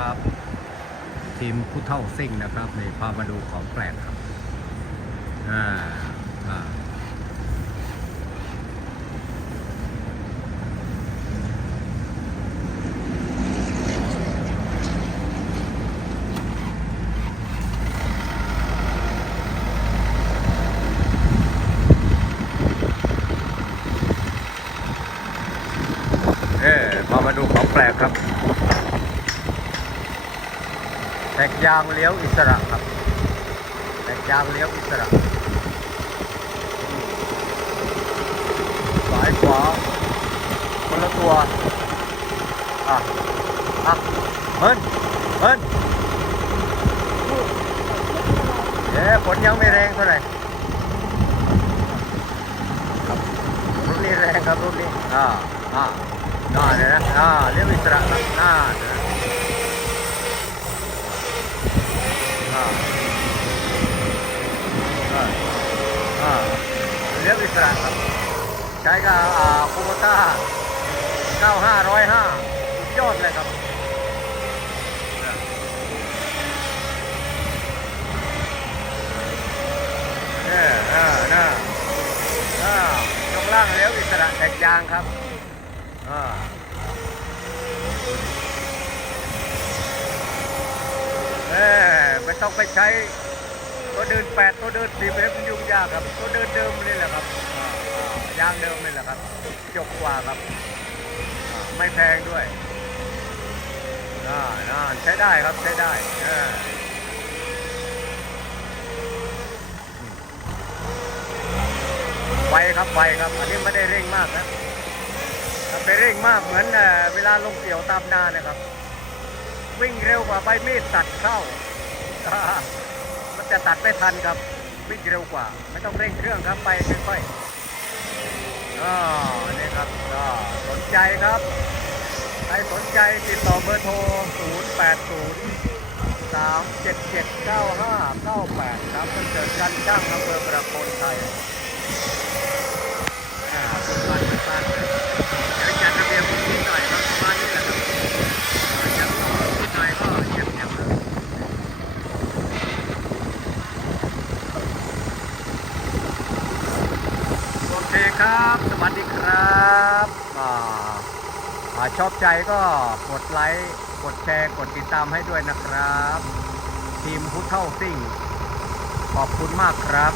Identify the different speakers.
Speaker 1: ครับทีมผู้เท่าซิ่งนะครับนี่พามาดูของแปลกครับอ่าอ่าเออพามาดูของแปลกครับ แตกยางเลี้ยวอิสระครับแตกยางเลี้ยวอิสระซ้ายขวาคนละตัวอะอะเฮินเฮินเอ๊ะฝนยังไม่แรงเท่าไหร่ครับรุ่นนี้แรงครับรุ่นนี้อ่าอ่าน่าเนี่ยนะอ่าเลี้ยวอิสระครับน่าเนี่ยนะอ่าอ่าอ่า เลี้ยวอิสระครับ ใช้กับอ่าโคโมต้า9505สุดยอดเลยครับเนี่ยอ่าน่าอ่ายกล่างเลี้ยวอิสระแตกยางครับอ่าเออไม่ต้องไปใช้ ตัวเดินแปดตัวเดินสี่เมตรมันยุ่งยากครับ ตัวเดินเดิมนี่แหละครับยางเดิมนี่แหละครับ จบกว่าครับ ไม่แพงด้วยน่าน่าใช้ได้ครับใช้ได้ไวครับไวครับ อันนี้ไม่ได้เร่งมากนะถ้าไปเร่งมากเหมือนเอ่อเวลาลงเกี่ยวตามนานะครับ วิ่งเร็วกว่าใบมีดตัดเข้า มันจะตัดไม่ทันครับวิ่งเร็วกว่า ไม่ต้องเร่งเครื่องครับไปค่อยๆอ๋อนี่ครับก็สนใจครับใครสนใจติดต่อเบอร์โทร 0 8 0 3 7 7 9 5 9 8 ครับมันเกิดกันจ้างอำเภอประโคนชัยอ่าคุณบ้านคุณบ้านเดี๋ยวจัดระเบียบพื้นที่หน่อยครับประมาณนี้แหละครับอ่าจัดนิดหน่อยก็เยี่ยมๆเลย โอ เคครับ สวัสดีครับอาอ่าชอบใจก็กดไลค์ กดแชร์ กดติดตามให้ด้วยนะครับ ทีมพุทเท่าซิ่ง ขอบคุณมากครับ